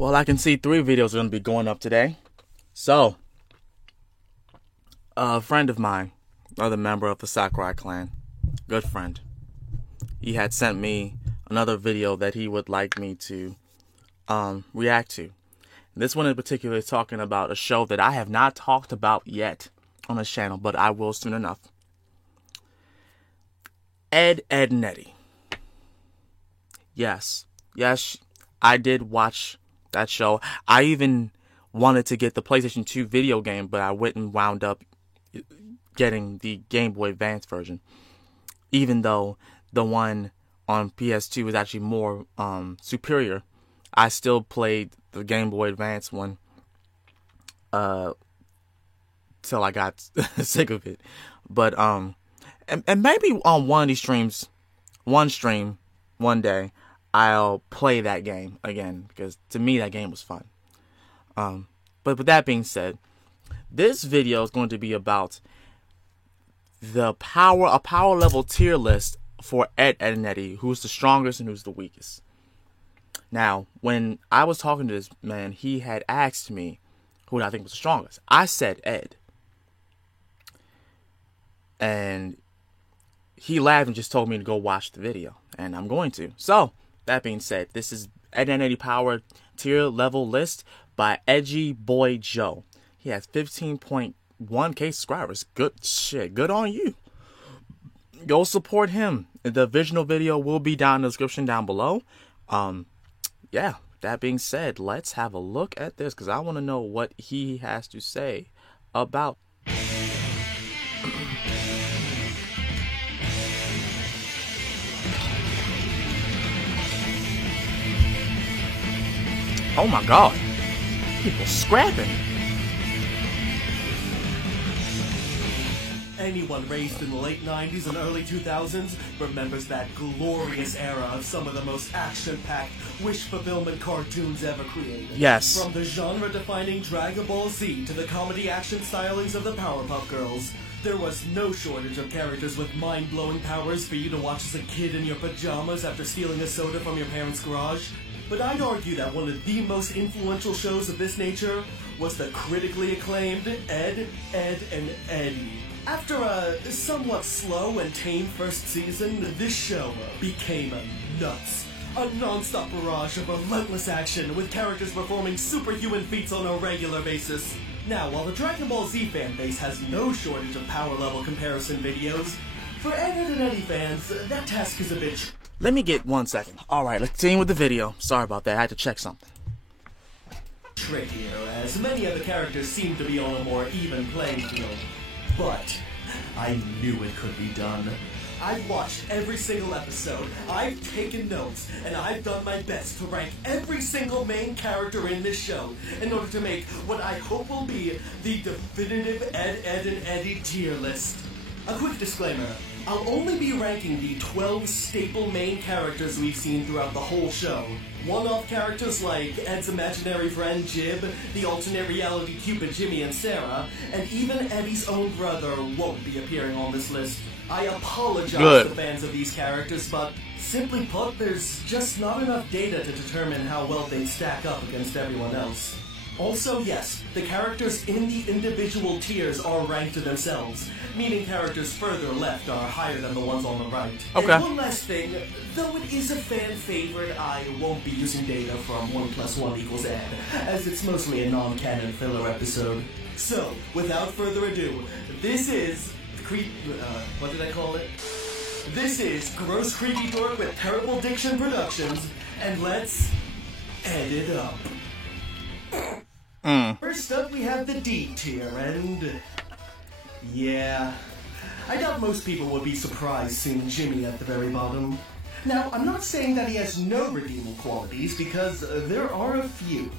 Well, I can see 3 videos are going to be going up today. So, a friend of mine, another member of the Sakurai clan, good friend, he had sent me another video that he would like me to react to. This one in particular is talking about a show that I have not talked about yet on this channel, but I will soon enough. Ed, Edd n Eddy. Yes, I did watch that show. I even wanted to get the PlayStation 2 video game, but I went and wound up getting the Game Boy Advance version. Even though the one on PS2 is actually more superior, I still played the Game Boy Advance one till I got sick of it. But and maybe on one of these streams, one day, I'll play that game again, because to me that game was fun. But with that being said, this video is going to be about a power level tier list for Ed, Edd n Eddy, who's the strongest and who's the weakest. Now, when I was talking to this man, he had asked me who I think was the strongest. I said Ed. And he laughed and just told me to go watch the video. And I'm going to. So, that being said, this is Ed, Edd n Eddy Power Tier Level List by Edgy Boy Joe. He has 15.1k subscribers. Good shit. Good on you. Go support him. The original video will be down in the description down below. Yeah, that being said, let's have a look at this, because I want to know what he has to say about. Oh my god, people scrapping. Anyone raised in the late 90s and early 2000s remembers that glorious era of some of the most action-packed, wish-fulfillment cartoons ever created. Yes. From the genre-defining Dragon Ball Z to the comedy action stylings of the Powerpuff Girls, there was no shortage of characters with mind-blowing powers for you to watch as a kid in your pajamas after stealing a soda from your parents' garage. But I'd argue that one of the most influential shows of this nature was the critically acclaimed Ed, Edd n Eddy. After a somewhat slow and tame first season, this show became nuts. A non-stop barrage of relentless action with characters performing superhuman feats on a regular basis. Now, while the Dragon Ball Z fanbase has no shortage of power level comparison videos, for Ed, Edd n Eddy fans, that task is a bit... Let me get 1 second. Alright, let's continue with the video. Sorry about that, I had to check something. Trickier, as many of the characters seem to be on a more even playing field. But I knew it could be done. I've watched every single episode, I've taken notes, and I've done my best to rank every single main character in this show in order to make what I hope will be the definitive Ed, Edd n Eddy tier list. A quick disclaimer, I'll only be ranking the 12 staple main characters we've seen throughout the whole show. One-off characters like Ed's imaginary friend Jib, the alternate reality Cupid Jimmy and Sarah, and even Eddy's own brother won't be appearing on this list. I apologize to fans of these characters, but simply put, there's just not enough data to determine how well they stack up against everyone else. Also, yes, the characters in the individual tiers are ranked to themselves, meaning characters further left are higher than the ones on the right. Okay. And one last thing, though it is a fan favorite, I won't be using data from 1 + 1 = Ed, as it's mostly a non-canon filler episode. So, without further ado, this is... what did I call it? This is Gross Creepy Dork with Terrible Diction Productions, and let's Ed it up. First up, we have the D tier, and yeah, I doubt most people would be surprised seeing Jimmy at the very bottom. Now, I'm not saying that he has no redeemable qualities, because there are a few.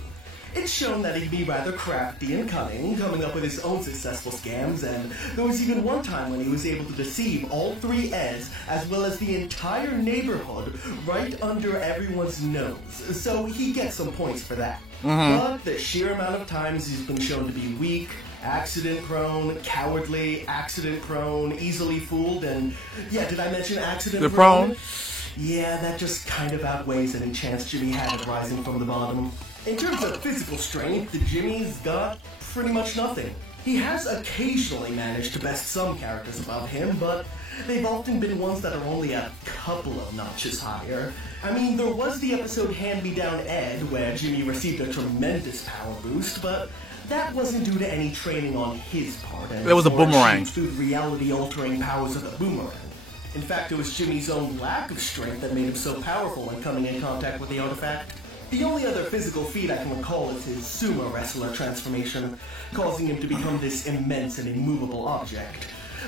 It's shown that he can be rather crafty and cunning, coming up with his own successful scams, and there was even one time when he was able to deceive all 3 Eds, as well as the entire neighborhood, right under everyone's nose, so he gets some points for that. But the sheer amount of times he's been shown to be weak, accident-prone, cowardly, accident-prone, easily fooled, and yeah, did I mention accident-prone? Yeah, that just kind of outweighs any chance Jimmy had at rising from the bottom. In terms of physical strength, Jimmy's got pretty much nothing. He has occasionally managed to best some characters above him, but they've often been ones that are only a couple of notches higher. I mean, there was the episode Hand Me Down Ed, where Jimmy received a tremendous power boost, but that wasn't due to any training on his part. It was a boomerang. Through the reality-altering powers of the boomerang. In fact, it was Jimmy's own lack of strength that made him so powerful when coming in contact with the artifact. The only other physical feat I can recall is his sumo wrestler transformation, causing him to become this immense and immovable object.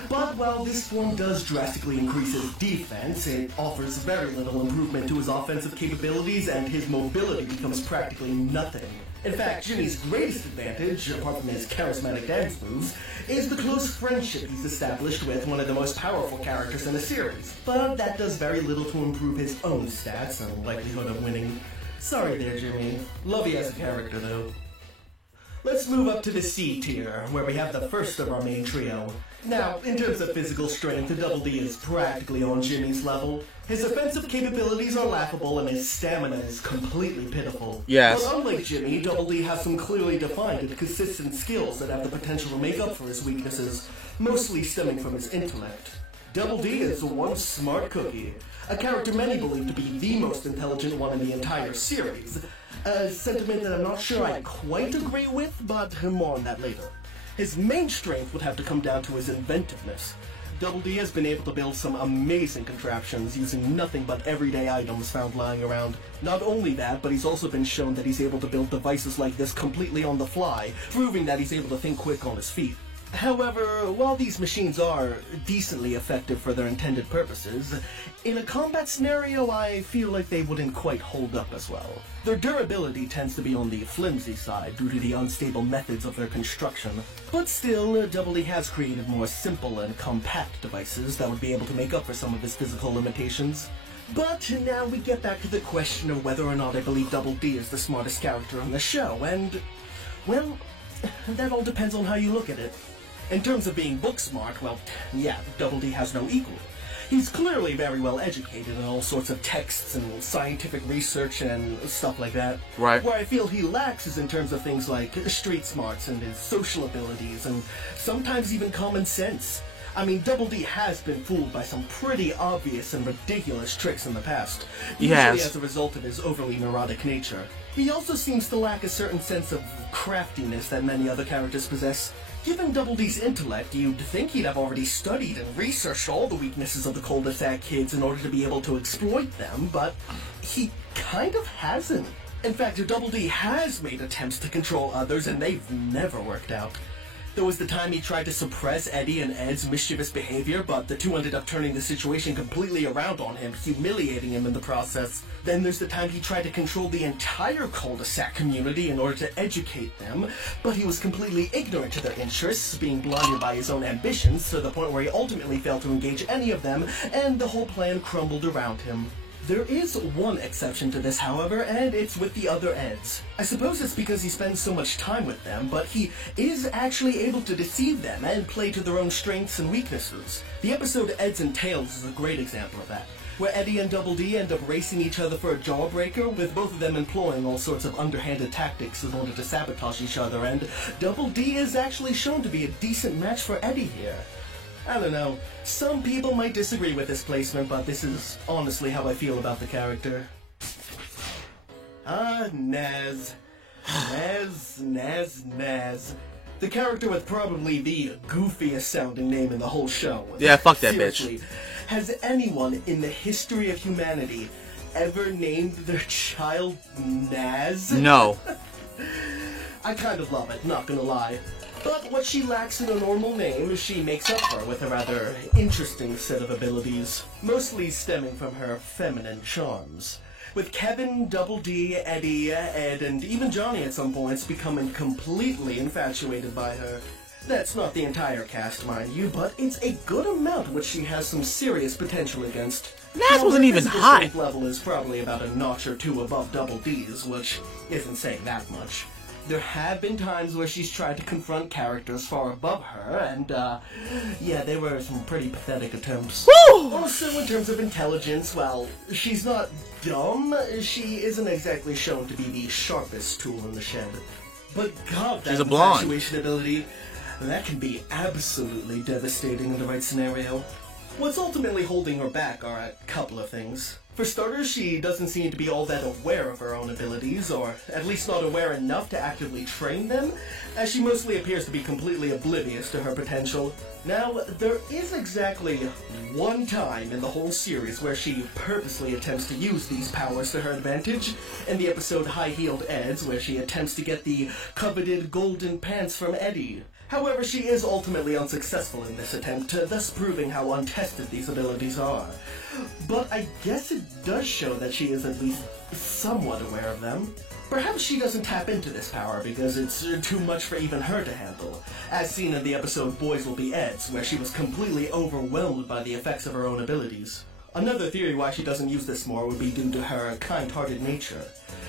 But while this form does drastically increase his defense, it offers very little improvement to his offensive capabilities, and his mobility becomes practically nothing. In fact, Jimmy's greatest advantage, apart from his charismatic dance moves, is the close friendship he's established with one of the most powerful characters in the series. But that does very little to improve his own stats and likelihood of winning. Sorry there, Jimmy. Love you as a character, though. Let's move up to the C tier, where we have the first of our main trio. Now, in terms of physical strength, Double D is practically on Jimmy's level. His offensive capabilities are laughable, and his stamina is completely pitiful. Yes. But unlike Jimmy, Double D has some clearly defined and consistent skills that have the potential to make up for his weaknesses, mostly stemming from his intellect. Double D is one smart cookie, a character many believe to be the most intelligent one in the entire series. A sentiment that I'm not sure I quite agree with, but more on that later. His main strength would have to come down to his inventiveness. Double D has been able to build some amazing contraptions using nothing but everyday items found lying around. Not only that, but he's also been shown that he's able to build devices like this completely on the fly, proving that he's able to think quick on his feet. However, while these machines are decently effective for their intended purposes, in a combat scenario I feel like they wouldn't quite hold up as well. Their durability tends to be on the flimsy side due to the unstable methods of their construction. But still, Double D has created more simple and compact devices that would be able to make up for some of his physical limitations. But now we get back to the question of whether or not I believe Double D is the smartest character on the show, and, well, that all depends on how you look at it. In terms of being book smart, well, yeah, Double D has no equal. He's clearly very well educated in all sorts of texts and scientific research and stuff like that. Right. Where I feel he lacks is in terms of things like street smarts and his social abilities and sometimes even common sense. I mean, Double D has been fooled by some pretty obvious and ridiculous tricks in the past, usually as a result of his overly neurotic nature. He also seems to lack a certain sense of craftiness that many other characters possess. Given Double D's intellect, you'd think he'd have already studied and researched all the weaknesses of the cul-de-sac kids in order to be able to exploit them, but he kind of hasn't. In fact, Double D has made attempts to control others, and they've never worked out. There was the time he tried to suppress Eddie and Ed's mischievous behavior, but the two ended up turning the situation completely around on him, humiliating him in the process. Then there's the time he tried to control the entire cul-de-sac community in order to educate them, but he was completely ignorant to their interests, being blinded by his own ambitions to the point where he ultimately failed to engage any of them, and the whole plan crumbled around him. There is one exception to this, however, and it's with the other Eds. I suppose it's because he spends so much time with them, but he is actually able to deceive them and play to their own strengths and weaknesses. The episode Eds and Tails is a great example of that, where Eddie and Double D end up racing each other for a jawbreaker, with both of them employing all sorts of underhanded tactics in order to sabotage each other, and Double D is actually shown to be a decent match for Eddie here. I don't know. Some people might disagree with this placement, but this is honestly how I feel about the character. Naz. Naz. The character with probably the goofiest sounding name in the whole show. Yeah, fuck that Seriously, bitch. Has anyone in the history of humanity ever named their child Naz? No. I kind of love it, not gonna lie. But what she lacks in a normal name, she makes up for with a rather interesting set of abilities, mostly stemming from her feminine charms. With Kevin, Double D, Eddie, Ed, and even Johnny at some points becoming completely infatuated by her. That's not the entire cast, mind you, but it's a good amount which she has some serious potential against. Naz wasn't even high. Her level is probably about a notch or two above Double D's, which isn't saying that much. There have been times where she's tried to confront characters far above her, and, yeah, they were some pretty pathetic attempts. Woo! Also, in terms of intelligence, well, she's not dumb. She isn't exactly shown to be the sharpest tool in the shed. But God, She's that a blonde. infatuation ability, that can be absolutely devastating in the right scenario. What's ultimately holding her back are a couple of things. For starters, she doesn't seem to be all that aware of her own abilities, or at least not aware enough to actively train them, as she mostly appears to be completely oblivious to her potential. Now, there is exactly one time in the whole series where she purposely attempts to use these powers to her advantage, in the episode High-Heeled Eds, where she attempts to get the coveted golden pants from Eddie. However, she is ultimately unsuccessful in this attempt, thus proving how untested these abilities are. But I guess it does show that she is at least somewhat aware of them. Perhaps she doesn't tap into this power because it's too much for even her to handle, as seen in the episode Boys Will Be Eds, where she was completely overwhelmed by the effects of her own abilities. Another theory why she doesn't use this more would be due to her kind-hearted nature.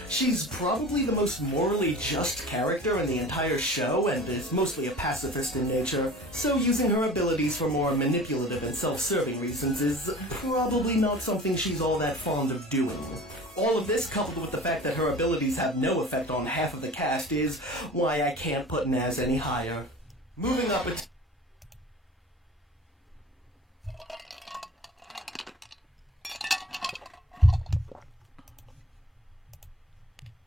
She's probably the most morally just character in the entire show, and is mostly a pacifist in nature, so using her abilities for more manipulative and self-serving reasons is probably not something she's all that fond of doing. All of this, coupled with the fact that her abilities have no effect on half of the cast, is why I can't put Naz any higher. Moving up a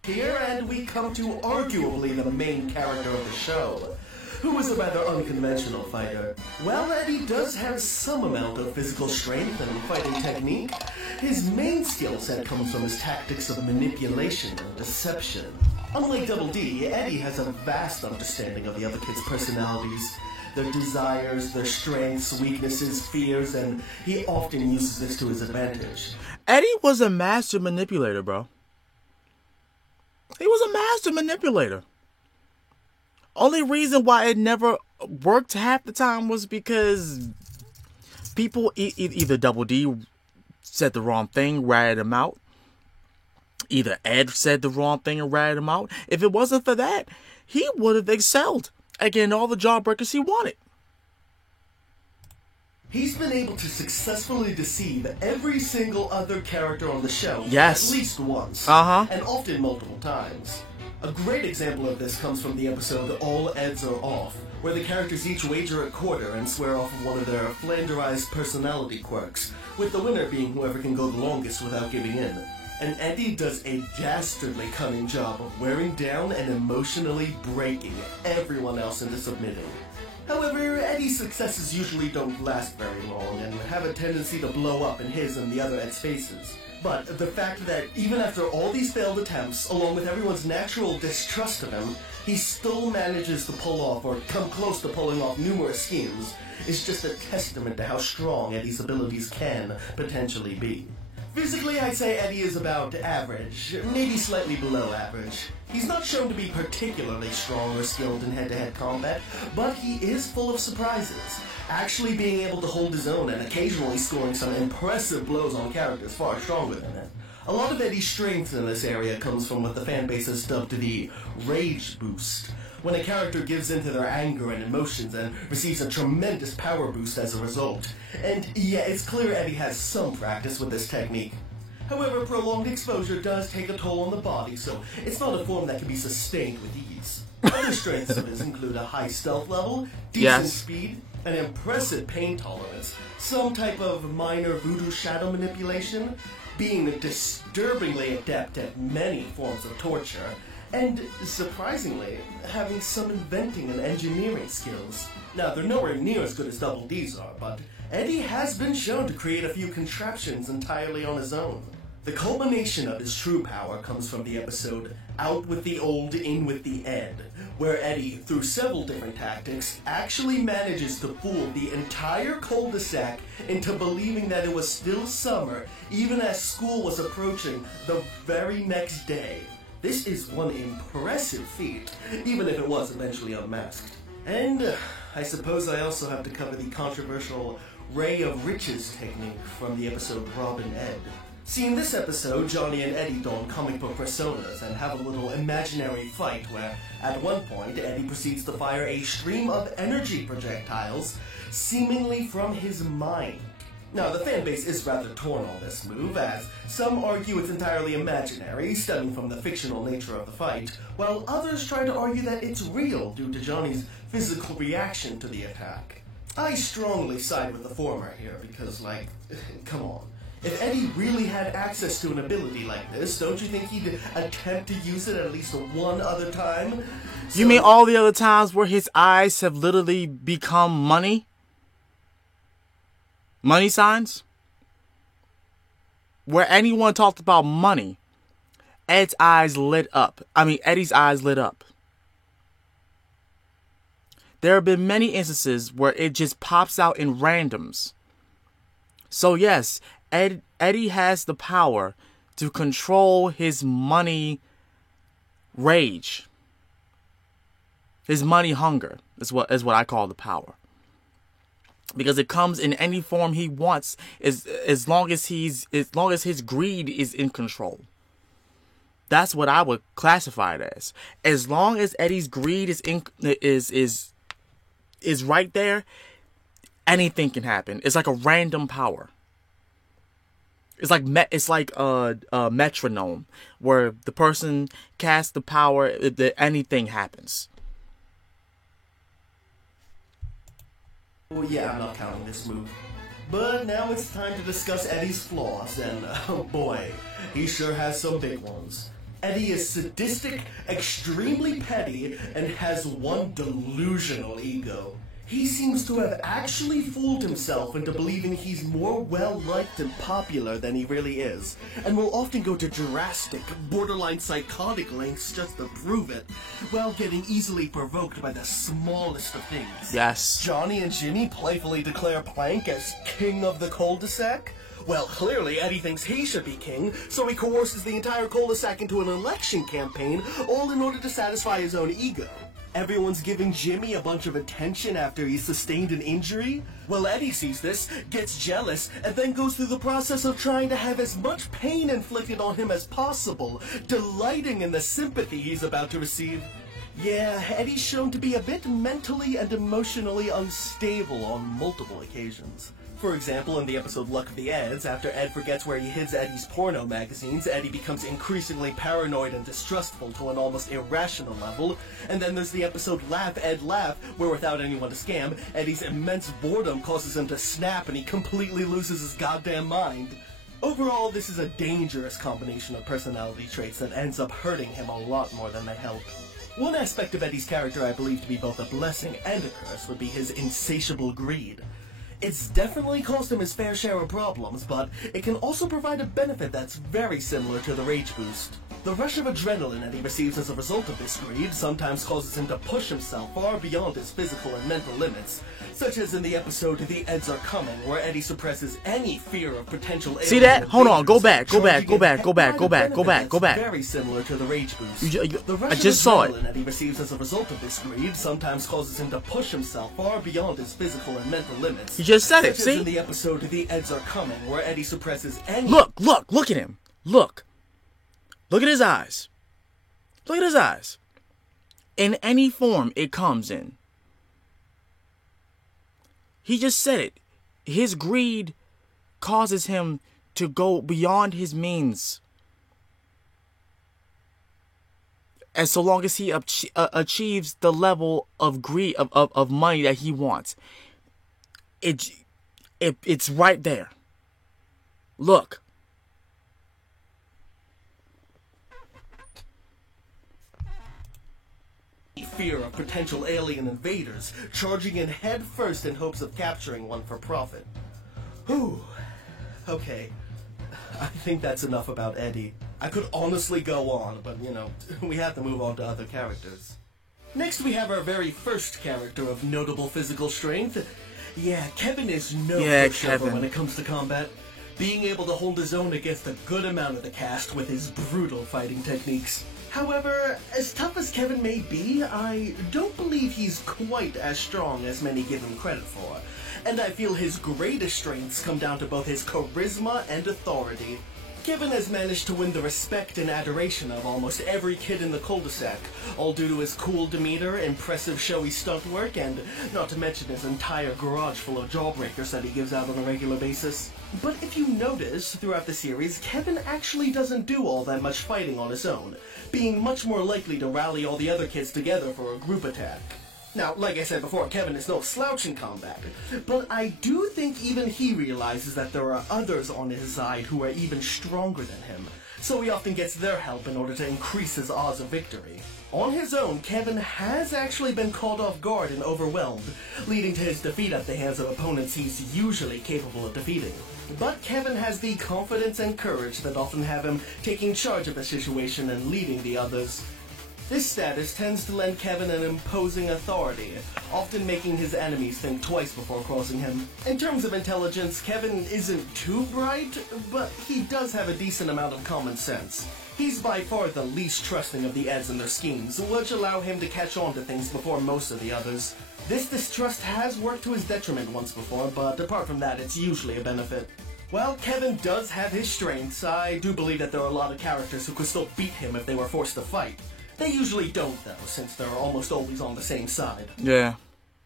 here, and we come to arguably the main character of the show, who is a rather unconventional fighter. While Eddie does have some amount of physical strength and fighting technique, his main skill set comes from his tactics of manipulation and deception. Unlike Double D, Eddie has a vast understanding of the other kids' personalities, their desires, their strengths, weaknesses, fears, and he often uses this to his advantage. Eddie was a master manipulator, bro. He was a master manipulator. Only reason why it never worked half the time was because people, either Double D said the wrong thing, ratted him out. Either Ed said the wrong thing and ratted him out. If it wasn't for that, he would have excelled at getting all the jawbreakers he wanted. He's been able to successfully deceive every single other character on the show Yes. at least once, Uh-huh. and often multiple times. A great example of this comes from the episode All Eds Are Off, where the characters each wager a quarter and swear off of one of their flanderized personality quirks, with the winner being whoever can go the longest without giving in. And Eddie does a dastardly cunning job of wearing down and emotionally breaking everyone else into submitting. However, Eddie's successes usually don't last very long and have a tendency to blow up in his and the other Ed's faces. But the fact that even after all these failed attempts, along with everyone's natural distrust of him, he still manages to pull off or come close to pulling off numerous schemes is just a testament to how strong Eddie's abilities can potentially be. Physically, I'd say Eddie is about average, maybe slightly below average. He's not shown to be particularly strong or skilled in head-to-head combat, but he is full of surprises, actually being able to hold his own and occasionally scoring some impressive blows on characters far stronger than him. A lot of Eddie's strength in this area comes from what the fanbase has dubbed the Rage Boost, when a character gives into their anger and emotions and receives a tremendous power boost as a result. And yeah, it's clear Eddie has some practice with this technique. However, prolonged exposure does take a toll on the body, so it's not a form that can be sustained with ease. Other strengths of his include a high stealth level, decent Yes. speed, an impressive pain tolerance, some type of minor voodoo shadow manipulation, being disturbingly adept at many forms of torture, and, surprisingly, having some inventing and engineering skills. Now, they're nowhere near as good as Double D's are, but Eddie has been shown to create a few contraptions entirely on his own. The culmination of his true power comes from the episode Out with the Old, In with the Ed, where Eddie, through several different tactics, actually manages to fool the entire cul-de-sac into believing that it was still summer, even as school was approaching the very next day. This is one impressive feat, even if it was eventually unmasked. And I suppose I also have to cover the controversial Ray of Riches technique from the episode Robin Ed. See, in this episode, Johnny and Eddie don comic book personas and have a little imaginary fight where, at one point, Eddie proceeds to fire a stream of energy projectiles, seemingly from his mind. Now, the fanbase is rather torn on this move, as some argue it's entirely imaginary, stemming from the fictional nature of the fight, while others try to argue that it's real due to Johnny's physical reaction to the attack. I strongly side with the former here, because, come on. If Eddie really had access to an ability like this, don't you think he'd attempt to use it at least one other time? You mean all the other times where his eyes have literally become money? Money signs? Where anyone talked about money, Eddie's eyes lit up. There have been many instances where it just pops out in randoms. So yes, Eddie has the power to control his money rage. His money hunger is what I call the power. Because it comes in any form he wants, as long as his greed is in control. That's what I would classify it as. As long as Eddie's greed is right there, anything can happen. It's like a random power. It's like a metronome where the person casts the power, anything happens. Well, yeah, I'm not counting this move. But now it's time to discuss Eddie's flaws, and oh boy, he sure has some big ones. Eddie is sadistic, extremely petty, and has one delusional ego. He seems to have actually fooled himself into believing he's more well-liked and popular than he really is, and will often go to drastic, borderline psychotic lengths just to prove it, while getting easily provoked by the smallest of things. Yes. Johnny and Jimmy playfully declare Plank as king of the cul-de-sac. Well, clearly Eddie thinks he should be king, so he coerces the entire cul-de-sac into an election campaign, all in order to satisfy his own ego. Everyone's giving Jimmy a bunch of attention after he sustained an injury? Well, Eddie sees this, gets jealous, and then goes through the process of trying to have as much pain inflicted on him as possible, delighting in the sympathy he's about to receive. Yeah, Eddie's shown to be a bit mentally and emotionally unstable on multiple occasions. For example, in the episode Luck of the Eds, after Ed forgets where he hides Eddie's porno magazines, Eddie becomes increasingly paranoid and distrustful to an almost irrational level. And then there's the episode Laugh, Ed Laugh, where without anyone to scam, Eddie's immense boredom causes him to snap and he completely loses his goddamn mind. Overall, this is a dangerous combination of personality traits that ends up hurting him a lot more than they help. One aspect of Eddie's character I believe to be both a blessing and a curse would be his insatiable greed. It's definitely caused him his fair share of problems, but it can also provide a benefit that's very similar to the rage boost. The rush of adrenaline Eddie receives as a result of this greed sometimes causes him to push himself far beyond his physical and mental limits, such as in the episode The Eds Are Coming, where Eddie suppresses any fear of potential... See that? Hold on, go back. Very similar to the rage boost. I just saw it. Eddie receives as a result of this greed sometimes causes him to push himself far beyond his physical and mental limits. You just said it, such see? as in the episode The Eds Are Coming, where Eddie suppresses any... Look at him. Look at his eyes. Look at his eyes. In any form it comes in. He just said it. His greed causes him to go beyond his means. And so long as he achieves the level of greed, of money that he wants. It's right there. Look. Fear of potential alien invaders, charging in head first in hopes of capturing one for profit. Whew. Okay. I think that's enough about Eddie. I could honestly go on, but we have to move on to other characters. Next we have our very first character of notable physical strength. Yeah, Kevin is no pushover when it comes to combat, being able to hold his own against a good amount of the cast with his brutal fighting techniques. However, as tough as Kevin may be, I don't believe he's quite as strong as many give him credit for, and I feel his greatest strengths come down to both his charisma and authority. Kevin has managed to win the respect and adoration of almost every kid in the cul-de-sac, all due to his cool demeanor, impressive showy stunt work, and not to mention his entire garage full of jawbreakers that he gives out on a regular basis. But if you notice, throughout the series, Kevin actually doesn't do all that much fighting on his own, being much more likely to rally all the other kids together for a group attack. Now, like I said before, Kevin is no slouch in combat, but I do think even he realizes that there are others on his side who are even stronger than him, so he often gets their help in order to increase his odds of victory. On his own, Kevin has actually been caught off guard and overwhelmed, leading to his defeat at the hands of opponents he's usually capable of defeating. But Kevin has the confidence and courage that often have him taking charge of the situation and leading the others. This status tends to lend Kevin an imposing authority, often making his enemies think twice before crossing him. In terms of intelligence, Kevin isn't too bright, but he does have a decent amount of common sense. He's by far the least trusting of the Eds and their schemes, which allow him to catch on to things before most of the others. This distrust has worked to his detriment once before, but apart from that, it's usually a benefit. While Kevin does have his strengths, I do believe that there are a lot of characters who could still beat him if they were forced to fight. They usually don't, though, since they're almost always on the same side. Yeah.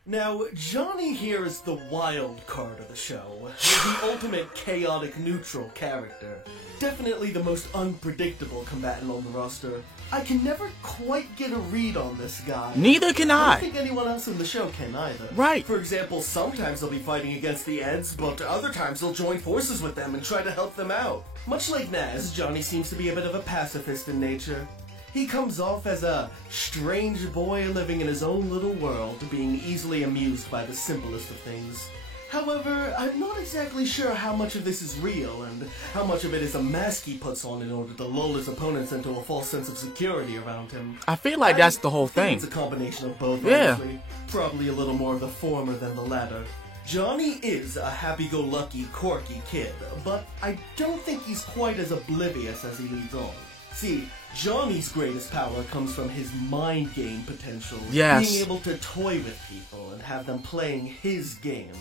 Now, Johnny here is the wild card of the show. He's the ultimate chaotic neutral character. Definitely the most unpredictable combatant on the roster. I can never quite get a read on this guy. Neither can I I. don't think anyone else in the show can either. Right. For example, sometimes they'll be fighting against the Eds, but other times they'll join forces with them and try to help them out. Much like Naz, Johnny seems to be a bit of a pacifist in nature. He comes off as a strange boy living in his own little world, being easily amused by the simplest of things. However, I'm not exactly sure how much of this is real, and how much of it is a mask he puts on in order to lull his opponents into a false sense of security around him. I feel like that's the whole thing. It's a combination of both, Yeah. honestly. Probably a little more of the former than the latter. Johnny is a happy-go-lucky, quirky kid, but I don't think he's quite as oblivious as he leads on. See, Johnny's greatest power comes from his mind game potential. Yes. Being able to toy with people and have them playing his game.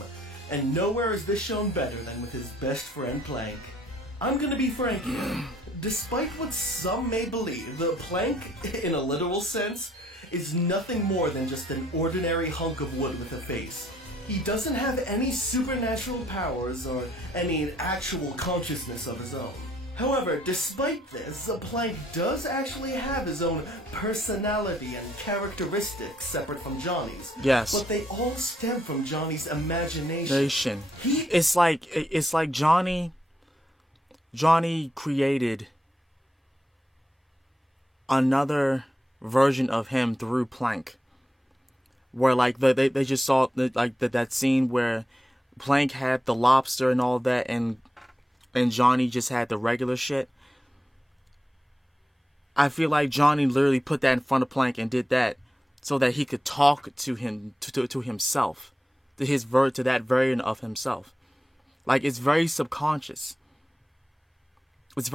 And nowhere is this shown better than with his best friend Plank. I'm gonna be frank here. Despite what some may believe, Plank, in a literal sense, is nothing more than just an ordinary hunk of wood with a face. He doesn't have any supernatural powers or any actual consciousness of his own. However, despite this, Plank does actually have his own personality and characteristics separate from Johnny's. Yes. But they all stem from Johnny's imagination. It's like Johnny created another version of him through Plank. Where like they just saw like that scene where Plank had the lobster and all that, and Johnny just had the regular shit. I feel like Johnny literally put that in front of Plank and did that so that he could talk to him to himself, to that variant of himself. Like, it's very subconscious. It's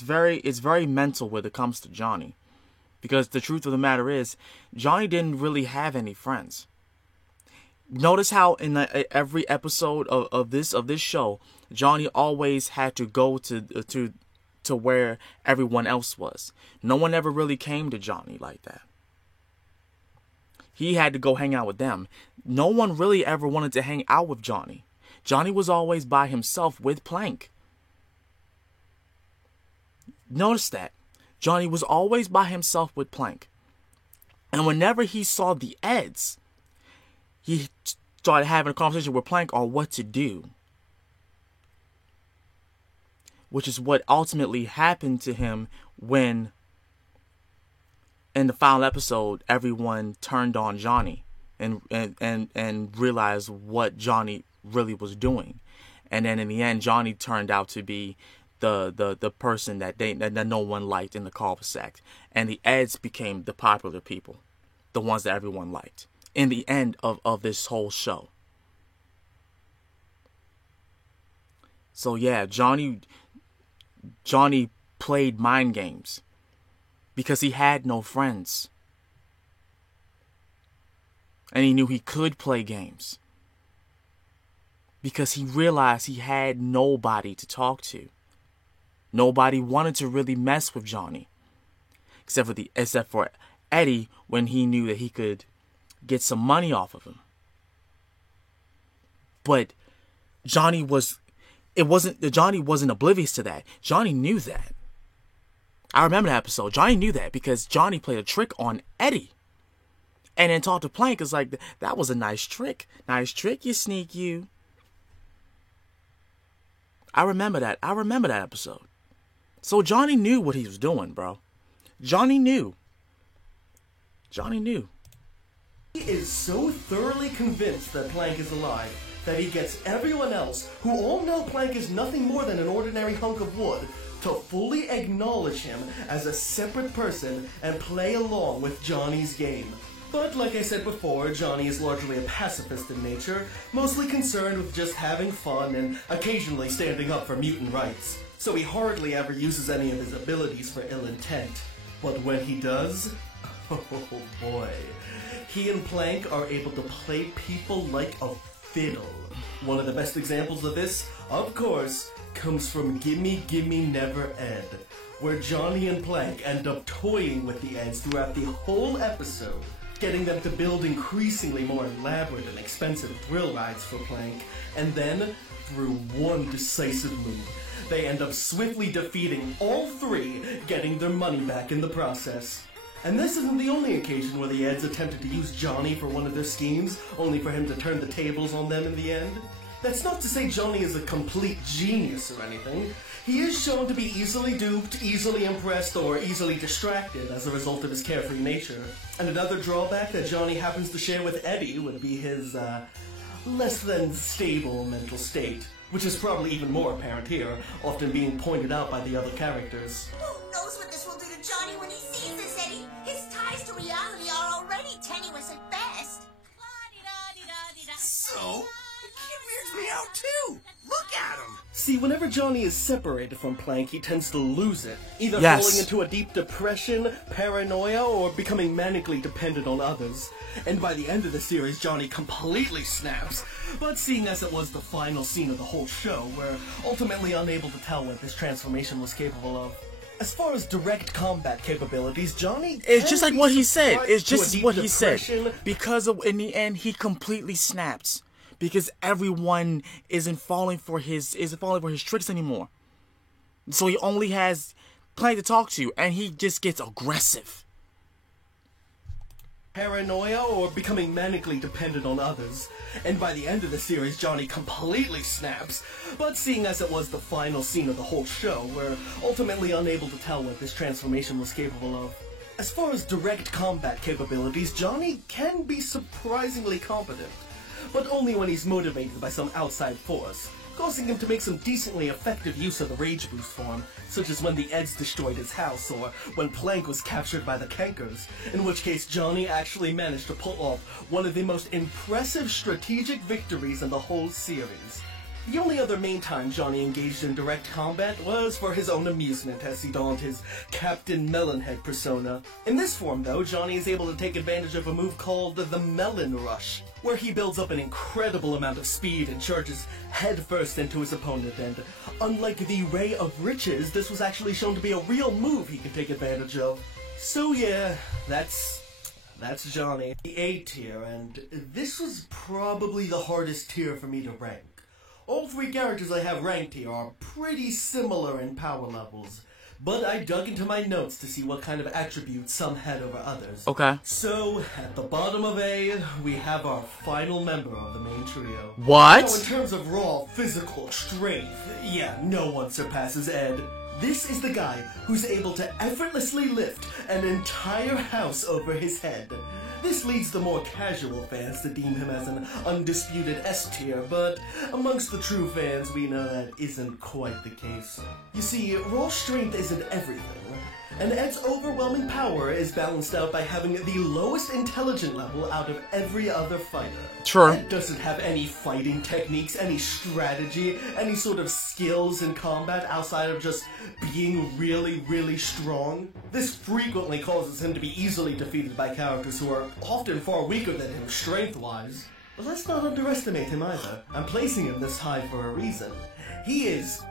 very mental when it comes to Johnny, because the truth of the matter is Johnny didn't really have any friends. Notice how in every episode of this show, Johnny always had to go to where everyone else was. No one ever really came to Johnny like that. He had to go hang out with them. No one really ever wanted to hang out with Johnny. Johnny was always by himself with Plank. Notice that. Johnny was always by himself with Plank. And whenever he saw the Eds, he started having a conversation with Plank on what to do. Which is what ultimately happened to him when, in the final episode, everyone turned on Johnny and realized what Johnny really was doing. And then in the end, Johnny turned out to be the person that no one liked in the cul-de-sac. And the Eds became the popular people, the ones that everyone liked, in the end of this whole show. So yeah, Johnny played mind games because he had no friends. And he knew he could play games because he realized he had nobody to talk to. Nobody wanted to really mess with Johnny. Except for Eddie, when he knew that he could get some money off of him. But Johnny wasn't oblivious to that. Johnny knew that. I remember that episode. Johnny knew that because Johnny played a trick on Eddie. And then talked to Plank. It's like, that was a nice trick. Nice trick, you sneak you. I remember that. I remember that episode. So Johnny knew what he was doing, bro. Johnny knew. Johnny knew. He is so thoroughly convinced that Plank is alive that he gets everyone else, who all know Plank is nothing more than an ordinary hunk of wood, to fully acknowledge him as a separate person and play along with Johnny's game. But like I said before, Johnny is largely a pacifist in nature, mostly concerned with just having fun and occasionally standing up for mutant rights. So he hardly ever uses any of his abilities for ill intent. But when he does, oh boy, he and Plank are able to play people like a fiddle. One of the best examples of this, of course, comes from Gimme Gimme Never Ed, where Johnny and Plank end up toying with the Eds throughout the whole episode, getting them to build increasingly more elaborate and expensive thrill rides for Plank, and then, through one decisive move, they end up swiftly defeating all three, getting their money back in the process. And this isn't the only occasion where the Eds attempted to use Johnny for one of their schemes, only for him to turn the tables on them in the end. That's not to say Johnny is a complete genius or anything. He is shown to be easily duped, easily impressed, or easily distracted as a result of his carefree nature. And another drawback that Johnny happens to share with Eddie would be his, less than stable mental state, which is probably even more apparent here, often being pointed out by the other characters. Who knows what this will do to Johnny when he sees this, Eddie? His ties to reality are already tenuous at best. So? The kid weirds me out too! Look at him! See, whenever Johnny is separated from Plank, he tends to lose it. Either Yes. falling into a deep depression, paranoia, or becoming manically dependent on others. And by the end of the series, Johnny completely snaps. But seeing as it was the final scene of the whole show, we're ultimately unable to tell what this transformation was capable of. As far as direct combat capabilities, Johnny... It's just like what he said. It's to a just deep what he said. depression. Because in the end, he completely snaps. Because everyone isn't falling for his tricks anymore. So he only has Plank to talk to, and he just gets aggressive. Paranoia or becoming manically dependent on others. And by the end of the series, Johnny completely snaps. But seeing as it was the final scene of the whole show, we're ultimately unable to tell what this transformation was capable of. As far as direct combat capabilities, Johnny can be surprisingly competent, but only when he's motivated by some outside force, causing him to make some decently effective use of the Rage Boost form, such as when the Eds destroyed his house, or when Plank was captured by the Kankers, in which case Johnny actually managed to pull off one of the most impressive strategic victories in the whole series. The only other main time Johnny engaged in direct combat was for his own amusement as he donned his Captain Melonhead persona. In this form, though, Johnny is able to take advantage of a move called the Melon Rush, where he builds up an incredible amount of speed and charges headfirst into his opponent, and unlike the Ray of Riches, this was actually shown to be a real move he can take advantage of. So yeah, that's Johnny. The A tier, and this was probably the hardest tier for me to rank. All three characters I have ranked here are pretty similar in power levels, but I dug into my notes to see what kind of attributes some had over others. Okay. So, at the bottom of A, we have our final member of the main trio. What? Now, in terms of raw physical strength, yeah, no one surpasses Ed. This is the guy who's able to effortlessly lift an entire house over his head. This leads the more casual fans to deem him as an undisputed S tier, but amongst the true fans, we know that isn't quite the case. You see, raw strength isn't everything, and Ed's overwhelming power is balanced out by having the lowest intelligence level out of every other fighter. Sure. Ed doesn't have any fighting techniques, any strategy, any sort of skills in combat outside of just being really, really strong. This frequently causes him to be easily defeated by characters who are often far weaker than him strength-wise. But let's not underestimate him either. I'm placing him this high for a reason. He is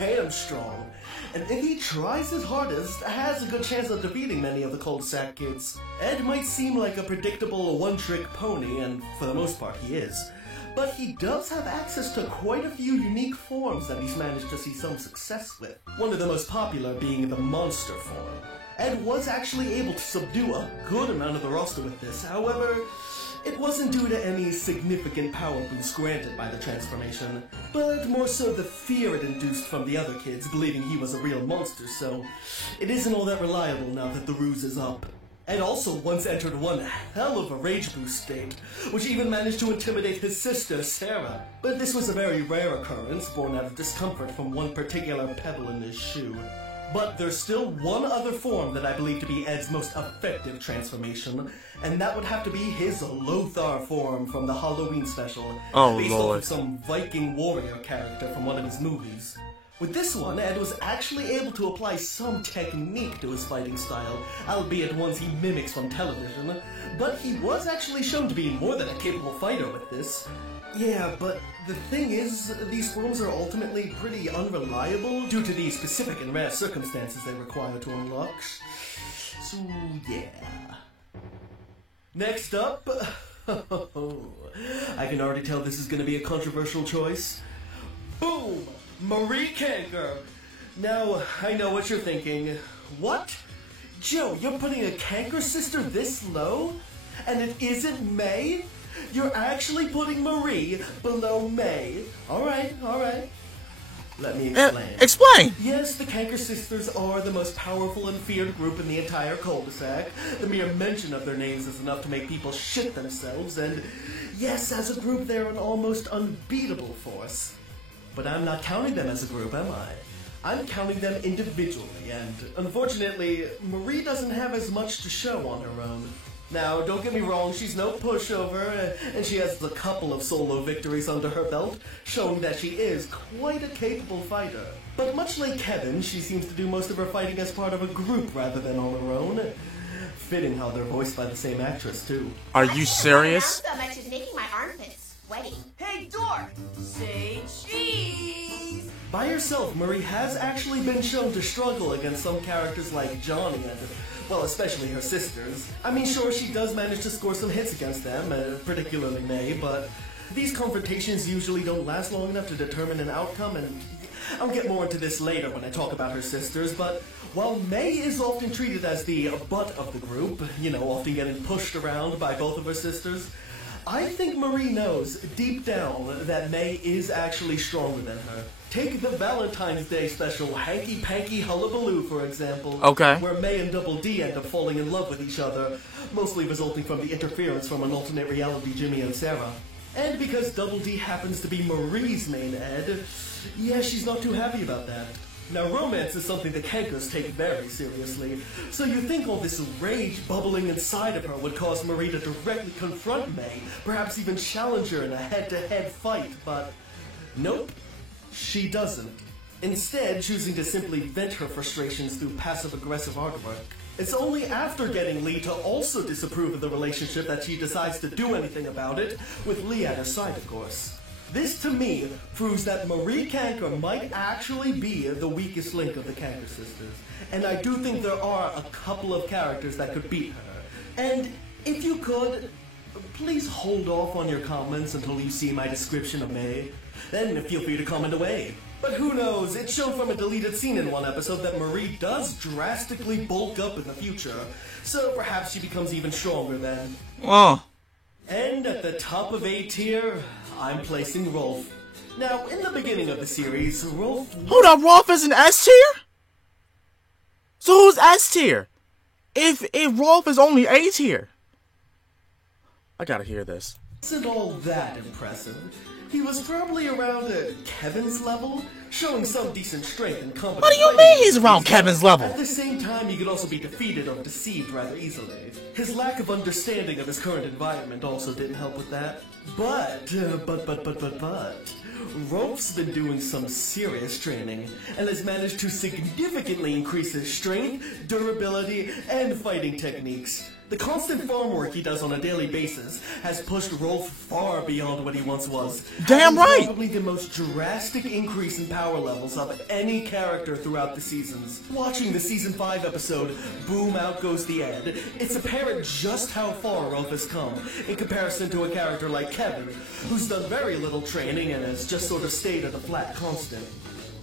damn strong. And if he tries his hardest, has a good chance of defeating many of the cul-de-sac kids. Ed might seem like a predictable one-trick pony, and for the most part he is. But he does have access to quite a few unique forms that he's managed to see some success with. One of the most popular being the monster form. Ed was actually able to subdue a good amount of the roster with this. However, it wasn't due to any significant power boost granted by the transformation, but more so the fear it induced from the other kids believing he was a real monster, so it isn't all that reliable now that the ruse is up. Ed also once entered one hell of a rage boost state, which even managed to intimidate his sister, Sarah. But this was a very rare occurrence, born out of discomfort from one particular pebble in his shoe. But there's still one other form that I believe to be Ed's most effective transformation, and that would have to be his Lothar form from the Halloween special, based off of some Viking warrior character from one of his movies. With this one, Ed was actually able to apply some technique to his fighting style, albeit ones he mimics from television, but he was actually shown to be more than a capable fighter with this. Yeah, but the thing is, these forms are ultimately pretty unreliable due to the specific and rare circumstances they require to unlock. So, yeah. Next up, I can already tell this is going to be a controversial choice. Boom! Marie Kanker! Now, I know what you're thinking. What? Joe, you're putting a Kanker sister this low? And it isn't May? You're actually putting Marie below May. Alright. Let me explain. Explain! Yes, the Kanker sisters are the most powerful and feared group in the entire cul-de-sac. The mere mention of their names is enough to make people shit themselves, and yes, as a group they're an almost unbeatable force. But I'm not counting them as a group, am I? I'm counting them individually, and unfortunately, Marie doesn't have as much to show on her own. Now, don't get me wrong, she's no pushover, and she has a couple of solo victories under her belt, showing that she is quite a capable fighter. But much like Kevin, she seems to do most of her fighting as part of a group rather than on her own. Fitting how they're voiced by the same actress, too. Are you serious? Not so much as making my armpits sweaty. Hey, dork! Say cheese! By herself, Marie has actually been shown to struggle against some characters like Johnny and, well, especially her sisters. I mean, sure, she does manage to score some hits against them, particularly May, but these confrontations usually don't last long enough to determine an outcome, and I'll get more into this later when I talk about her sisters, but while May is often treated as the butt of the group, often getting pushed around by both of her sisters, I think Marie knows, deep down, that May is actually stronger than her. Take the Valentine's Day special, Hanky Panky Hullabaloo, for example. Okay. Where May and Double D end up falling in love with each other, mostly resulting from the interference from an alternate reality Jimmy and Sarah. And because Double D happens to be Marie's main Ed, yeah, she's not too happy about that. Now, romance is something the Kankers take very seriously, so you think all this rage bubbling inside of her would cause Marie to directly confront May, perhaps even challenge her in a head-to-head fight, but nope, she doesn't. Instead, choosing to simply vent her frustrations through passive-aggressive artwork. It's only after getting Lee to also disapprove of the relationship that she decides to do anything about it, with Lee at her side, of course. This, to me, proves that Marie Kanker might actually be the weakest link of the Kanker sisters. And I do think there are a couple of characters that could beat her. And if you could, please hold off on your comments until you see my description of May. Then feel free to comment away. But who knows, it's shown from a deleted scene in one episode that Marie does drastically bulk up in the future. So perhaps she becomes even stronger then. Oh. And at the top of A tier, I'm placing Rolf. Now, in the beginning of the series, Rolf... Hold up, Rolf is an S tier? So who's S tier? If Rolf is only A tier. I gotta hear this. Isn't all that impressive. He was probably around Kevin's level, showing some decent strength and competence. What do you mean he's around Kevin's level? At the same time, he could also be defeated or deceived rather easily. His lack of understanding of his current environment also didn't help with that. But, Rolf's been doing some serious training, and has managed to significantly increase his strength, durability, and fighting techniques. The constant farm work he does on a daily basis has pushed Rolf far beyond what he once was. Damn right! Probably the most drastic increase in power levels of any character throughout the seasons. Watching the Season 5 episode, Boom Out Goes the Ed, it's apparent just how far Rolf has come in comparison to a character like Kevin, who's done very little training and has just sort of stayed at a flat constant.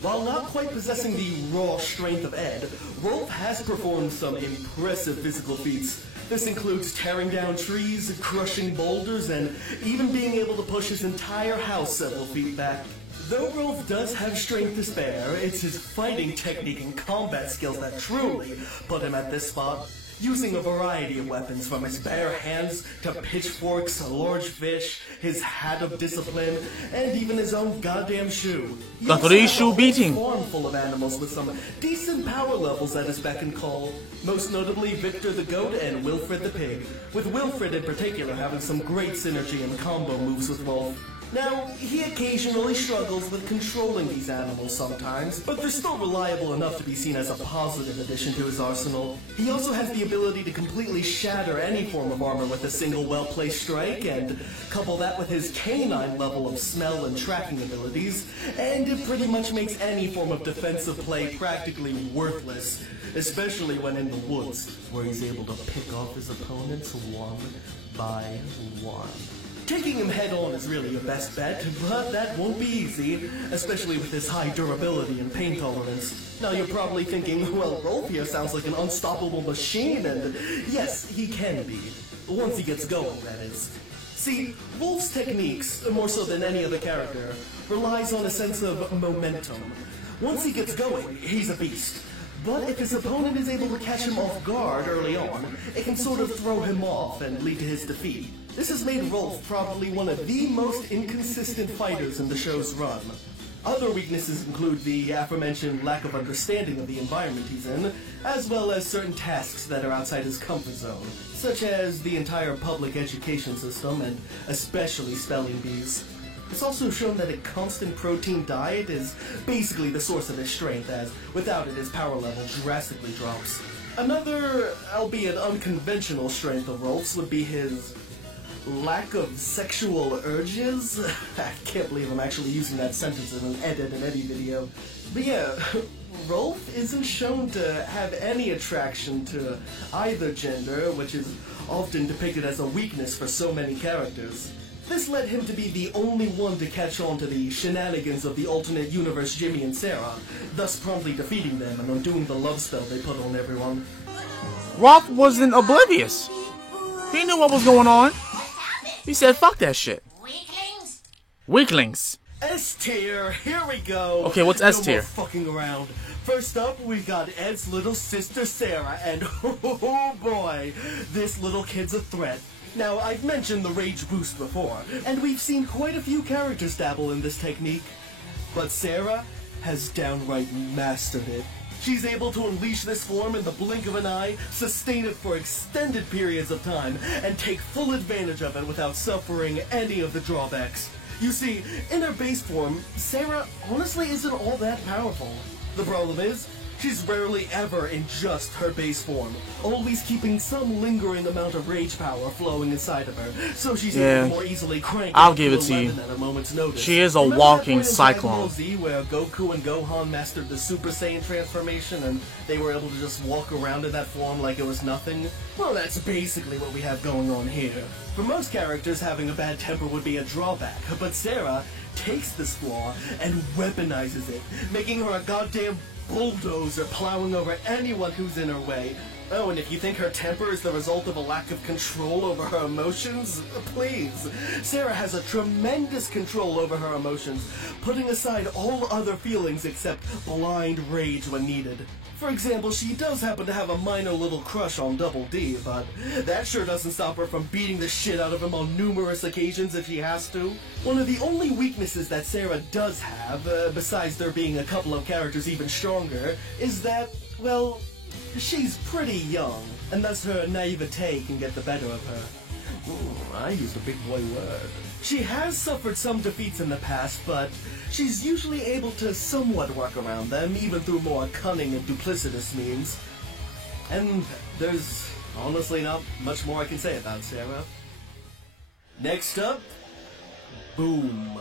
While not quite possessing the raw strength of Ed, Rolf has performed some impressive physical feats. This includes tearing down trees, crushing boulders, and even being able to push his entire house several feet back. Though Rolf does have strength to spare, it's his fighting technique and combat skills that truly put him at this spot. Using a variety of weapons, from his bare hands to pitchforks, a large fish, his hat of discipline, and even his own goddamn shoe. He also has a whole farm full of animals with some decent power levels at his beck and call. Most notably Victor the Goat and Wilfred the Pig, with Wilfred in particular having some great synergy and combo moves with Rolf. Now, he occasionally struggles with controlling these animals sometimes, but they're still reliable enough to be seen as a positive addition to his arsenal. He also has the ability to completely shatter any form of armor with a single well-placed strike, and couple that with his canine level of smell and tracking abilities, and it pretty much makes any form of defensive play practically worthless, especially when in the woods, where he's able to pick off his opponents one by one. Taking him head-on is really your best bet, but that won't be easy, especially with his high durability and pain tolerance. Now you're probably thinking, well, Rolf here sounds like an unstoppable machine, and yes, he can be. Once he gets going, that is. See, Rolf's techniques, more so than any other character, relies on a sense of momentum. Once he gets going, he's a beast. But if his opponent is able to catch him off guard early on, it can sort of throw him off and lead to his defeat. This has made Rolf probably one of the most inconsistent fighters in the show's run. Other weaknesses include the aforementioned lack of understanding of the environment he's in, as well as certain tasks that are outside his comfort zone, such as the entire public education system and especially spelling bees. It's also shown that a constant protein diet is basically the source of his strength, as without it his power level drastically drops. Another, albeit unconventional strength of Rolf's would be his lack of sexual urges. I can't believe I'm actually using that sentence in an edit in any video. But yeah, Rolf isn't shown to have any attraction to either gender, which is often depicted as a weakness for so many characters. This led him to be the only one to catch on to the shenanigans of the alternate universe Jimmy and Sarah, thus promptly defeating them and undoing the love spell they put on everyone. Rolf wasn't oblivious. He knew what was going on. He said, fuck that shit. Weaklings? Weaklings. S-tier, here we go. Okay, what's S-tier? No more fucking around. First up, we got Ed's little sister Sarah, and oh boy, this little kid's a threat. Now, I've mentioned the rage boost before, and we've seen quite a few characters dabble in this technique. But Sarah has downright mastered it. She's able to unleash this form in the blink of an eye, sustain it for extended periods of time, and take full advantage of it without suffering any of the drawbacks. You see, in her base form, Sarah honestly isn't all that powerful. The problem is, she's rarely ever in just her base form, always keeping some lingering amount of rage power flowing inside of her, so she's able to more easily crank I'll give it to you. at a moment's notice. She is a Remember walking that point in Dragon cyclone. Ball Z where Goku and Gohan mastered the Super Saiyan transformation and they were able to just walk around in that form like it was nothing? Well, that's basically what we have going on here. For most characters, having a bad temper would be a drawback, but Sarah takes this flaw and weaponizes it, making her a goddamn bulldozer plowing over anyone who's in her way. Oh, and if you think her temper is the result of a lack of control over her emotions, please. Sarah has a tremendous control over her emotions, putting aside all other feelings except blind rage when needed. For example, she does happen to have a minor little crush on Double D, but that sure doesn't stop her from beating the shit out of him on numerous occasions if she has to. One of the only weaknesses that Sarah does have, besides there being a couple of characters even stronger, is that, well, she's pretty young, and thus her naivete can get the better of her. Ooh, I used a big boy word. She has suffered some defeats in the past, but she's usually able to somewhat work around them, even through more cunning and duplicitous means. And there's Honestly, not much more I can say about Sarah. Next up, Boom.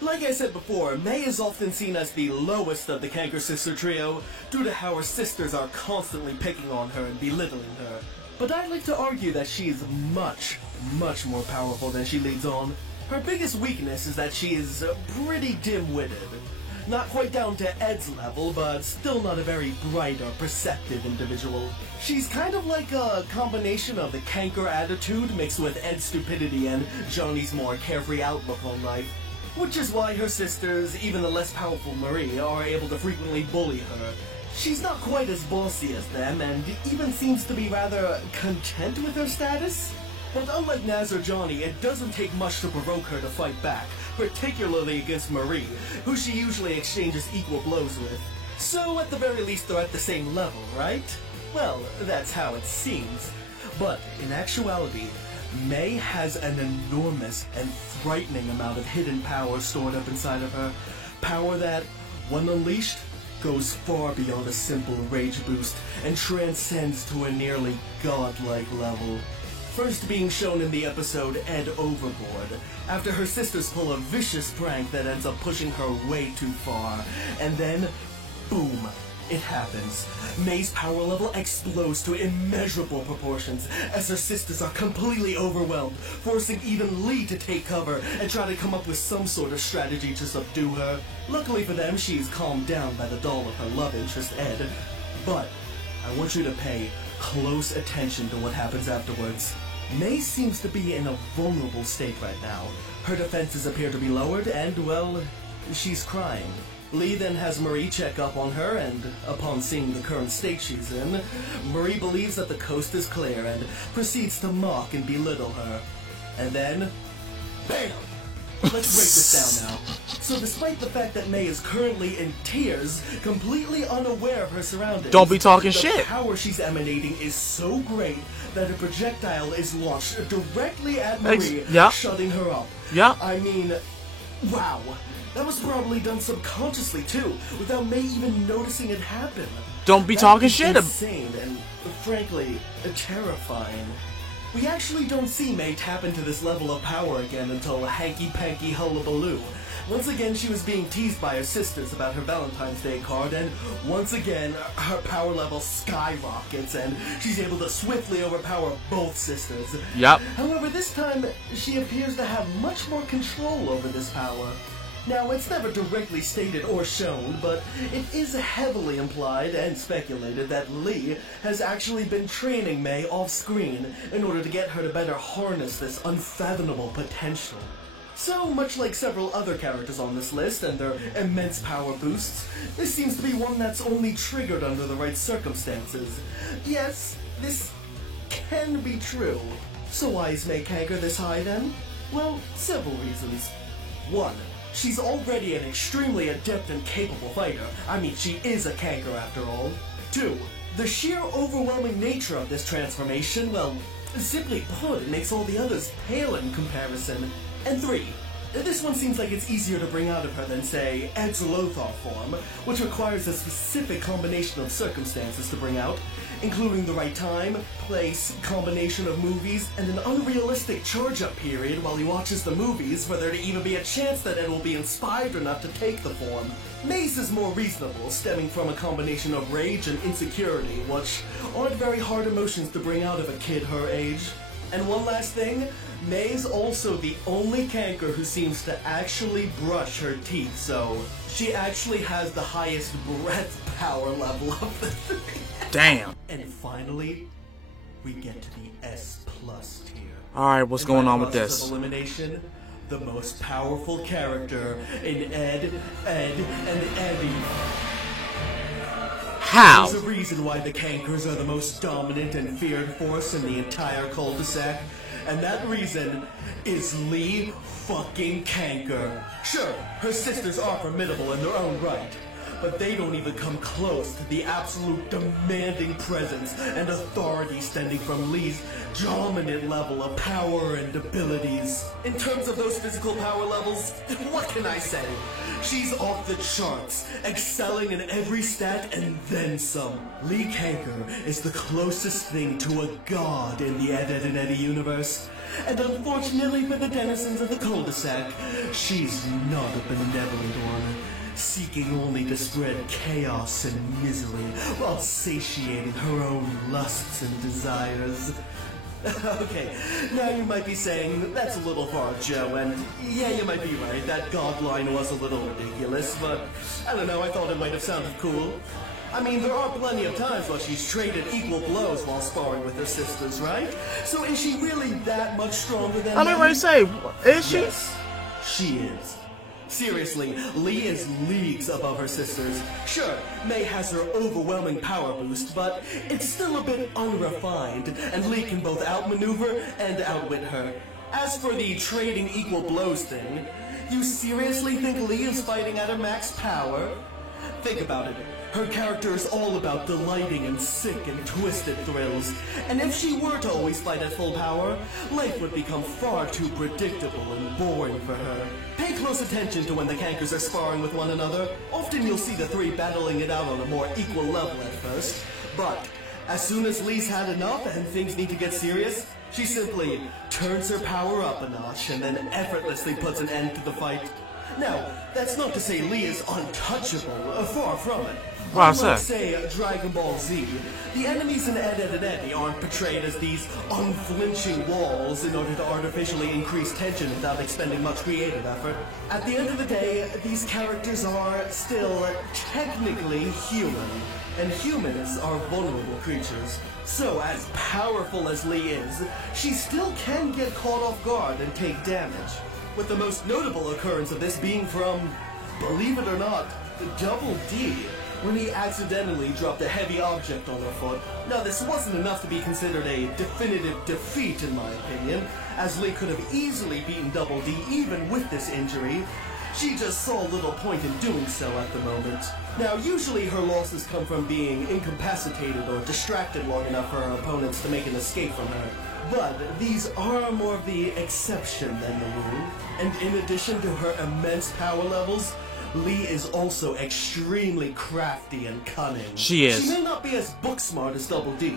Like I said before, May is often seen as the lowest of the Kanker sister trio due to how her sisters are constantly picking on her and belittling her. But I'd like to argue that she is much, much more powerful than she leads on. Her biggest weakness is that she is pretty dim-witted. Not quite down to Ed's level, but still not a very bright or perceptive individual. She's kind of like a combination of the Kanker attitude mixed with Ed's stupidity and Johnny's more carefree outlook on life. Which is why her sisters, even the less powerful Marie, are able to frequently bully her. She's not quite as bossy as them, and even seems to be rather content with her status. But unlike Naz or Johnny, it doesn't take much to provoke her to fight back, particularly against Marie, who she usually exchanges equal blows with. So at the very least they're at the same level, right? Well, that's how it seems. But in actuality, May has an enormous and frightening amount of hidden power stored up inside of her. Power that, when unleashed, goes far beyond a simple rage boost and transcends to a nearly godlike level. First being shown in the episode Ed Overboard, after her sisters pull a vicious prank that ends up pushing her way too far, and then, boom, it happens. May's power level explodes to immeasurable proportions as her sisters are completely overwhelmed, forcing even Lee to take cover and try to come up with some sort of strategy to subdue her. Luckily for them, she is calmed down by the doll of her love interest, Ed. But I want you to pay close attention to what happens afterwards. May seems to be in a vulnerable state right now. Her defenses appear to be lowered and, well, she's crying. Lee then has Marie check up on her, and upon seeing the current state she's in, Marie believes that the coast is clear and proceeds to mock and belittle her. And then, BAM! Let's break this down now. So despite the fact that May is currently in tears, completely unaware of her surroundings, Don't be talking the shit. power she's emanating is so great that a projectile is launched directly at Marie, Yeah. shutting her up. Yeah. I mean, wow. That was probably done subconsciously too, without May even noticing it happen. Don't be That talking is shit. Insane and, frankly, terrifying. We actually don't see May tap into this level of power again until hanky-panky hullabaloo. Once again, she was being teased by her sisters about her Valentine's Day card, and once again, her power level skyrockets, and she's able to swiftly overpower both sisters. Yep. However, this time, she appears to have much more control over this power. Now, it's never directly stated or shown, but it is heavily implied and speculated that Lee has actually been training May off-screen in order to get her to better harness this unfathomable potential. So, much like several other characters on this list and their immense power boosts, this seems to be one that's only triggered under the right circumstances. Yes, this can be true. So why is May Kanker this high then? Well, several reasons. 1. She's already an extremely adept and capable fighter. I mean, she is a Kanker after all. 2. The sheer overwhelming nature of this transformation, well, simply put, it makes all the others pale in comparison. And 3. This one seems like it's easier to bring out of her than, say, Ed's Lothar form, which requires a specific combination of circumstances to bring out, including the right time, place, combination of movies, and an unrealistic charge-up period while he watches the movies for there to even be a chance that Ed will be inspired enough to take the form. May's is more reasonable, stemming from a combination of rage and insecurity, which aren't very hard emotions to bring out of a kid her age. And one last thing, May's also the only Kanker who seems to actually brush her teeth, so she actually has the highest breath power level of the three. Damn. And finally, we get to the S+ tier. Alright, what's going on with this? Of elimination, the most powerful character in Ed, and Eddie. How? There's a reason why the Kankers are the most dominant and feared force in the entire cul-de-sac, and that reason is Lee fucking Kanker. Sure, her sisters are formidable in their own right, but they don't even come close to the absolute demanding presence and authority stemming from Lee's dominant level of power and abilities. In terms of those physical power levels, what can I say? She's off the charts, excelling in every stat and then some. Lee Kanker is the closest thing to a god in the Ed, Edd n Eddy universe. And unfortunately for the denizens of the cul-de-sac, she's not a benevolent one, seeking only to spread chaos and misery while satiating her own lusts and desires. Okay, now you might be saying, that's a little far, Joe, and yeah, you might be right, that god line was a little ridiculous, but I don't know, I thought it might have sounded cool. I mean, there are plenty of times where she's traded equal blows while sparring with her sisters, right? So is she really that much stronger than I'm ready to say, is she? Yes, she is. Seriously, Lee is leagues above her sisters. Sure, May has her overwhelming power boost, but it's still a bit unrefined, and Lee can both outmaneuver and outwit her. As for the trading equal blows thing, you seriously think Lee is fighting at her max power? Think about it. Her character is all about delighting in sick and twisted thrills, and if she were to always fight at full power, life would become far too predictable and boring for her. Pay close attention to when the Kankers are sparring with one another. Often you'll see the three battling it out on a more equal level at first, but as soon as Lee's had enough and things need to get serious, she simply turns her power up a notch and then effortlessly puts an end to the fight. Now, that's not to say Lee is untouchable, far from it. Unlike, say, Dragon Ball Z, the enemies in Ed, Edd n Eddy aren't portrayed as these unflinching walls in order to artificially increase tension without expending much creative effort. At the end of the day, these characters are still technically human, and humans are vulnerable creatures. So, as powerful as Lee is, she still can get caught off guard and take damage. With the most notable occurrence of this being from, believe it or not, Double D, when he accidentally dropped a heavy object on her foot. Now, this wasn't enough to be considered a definitive defeat, in my opinion, as Lee could have easily beaten Double D even with this injury. She just saw little point in doing so at the moment. Now, usually her losses come from being incapacitated or distracted long enough for her opponents to make an escape from her. But these are more of the exception than the rule, and in addition to her immense power levels, Lee is also extremely crafty and cunning. She is. She may not be as book smart as Double D,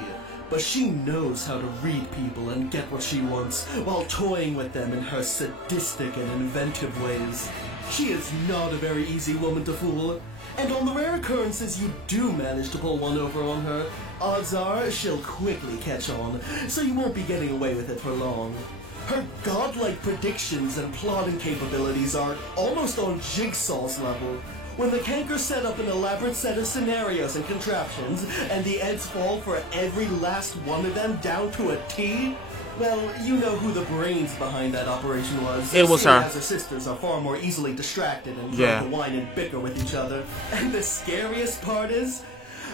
but she knows how to read people and get what she wants, while toying with them in her sadistic and inventive ways. She is not a very easy woman to fool, and on the rare occurrences you do manage to pull one over on her, odds are she'll quickly catch on, so you won't be getting away with it for long. Her godlike predictions and plotting capabilities are almost on Jigsaw's level. When the Kankers set up an elaborate set of scenarios and contraptions, and the Eds fall for every last one of them down to a T, well, you know who the brains behind that operation was. It was her. As her sisters are far more easily distracted and prone to whine and bicker with each other. And the scariest part is,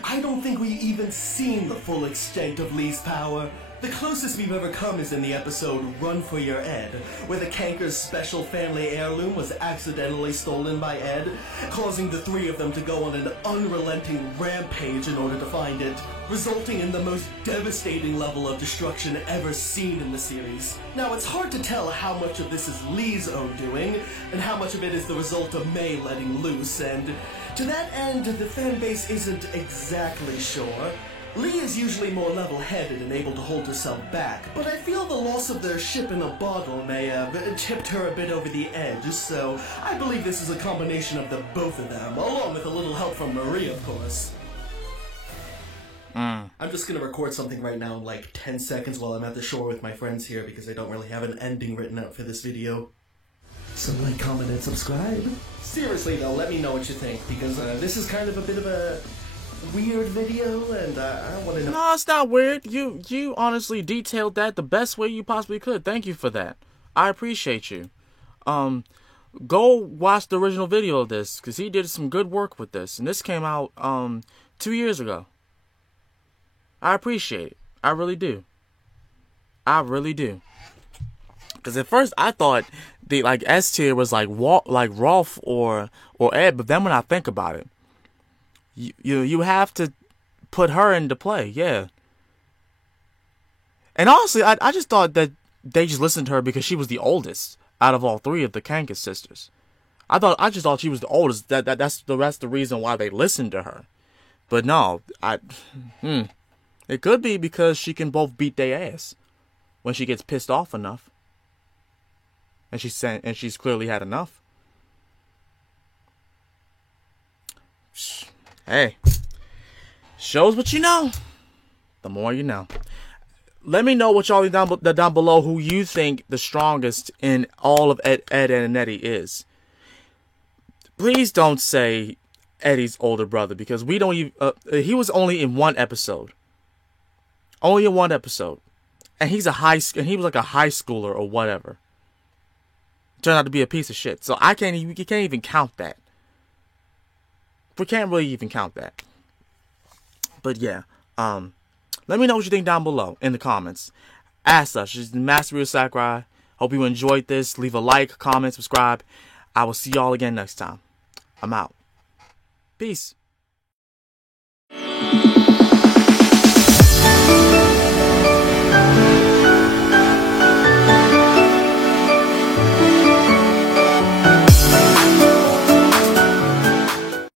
I don't think we've even seen the full extent of Lee's power. The closest we've ever come is in the episode Run for Your Ed, where the Kanker's special family heirloom was accidentally stolen by Ed, causing the three of them to go on an unrelenting rampage in order to find it, resulting in the most devastating level of destruction ever seen in the series. Now, it's hard to tell how much of this is Lee's own doing, and how much of it is the result of May letting loose, and to that end, the fanbase isn't exactly sure. Lee is usually more level-headed and able to hold herself back, but I feel the loss of their ship in a bottle may have tipped her a bit over the edge, so I believe this is a combination of the both of them, along with a little help from Marie, of course. I'm just gonna record something right now in like 10 seconds while I'm at the shore with my friends here because I don't really have an ending written out for this video. So like, comment, and subscribe. Seriously though, let me know what you think, because this is kind of a bit of a weird video, and I want to know. No, it's not weird. You honestly detailed that the best way you possibly could. Thank you for that. I appreciate you. Go watch the original video of this, because he did some good work with this, and this came out 2 years ago. I appreciate it. I really do. I really do. Because at first I thought the S tier was like Rolf or Ed, but then when I think about it, You have to put her into play, yeah. And honestly, I just thought that they just listened to her because she was the oldest out of all three of the Kangas sisters. I just thought she was the oldest. That's the reason why they listened to her. But no, it could be because she can both beat their ass when she gets pissed off enough. And she's clearly had enough. Hey, shows what you know. The more you know. Let me know what y'all down below who you think the strongest in all of Ed, and Eddie is. Please don't say Eddie's older brother, because we don't even. He was only in one episode. Only in one episode, and he was like a high schooler or whatever. Turned out to be a piece of shit. So you can't even count that. We can't really even count that. But yeah, let me know what you think down below in the comments. As such, this is Master Real Sakurai. Hope you enjoyed this. Leave a like, comment, subscribe. I will see y'all again next time. I'm out. Peace.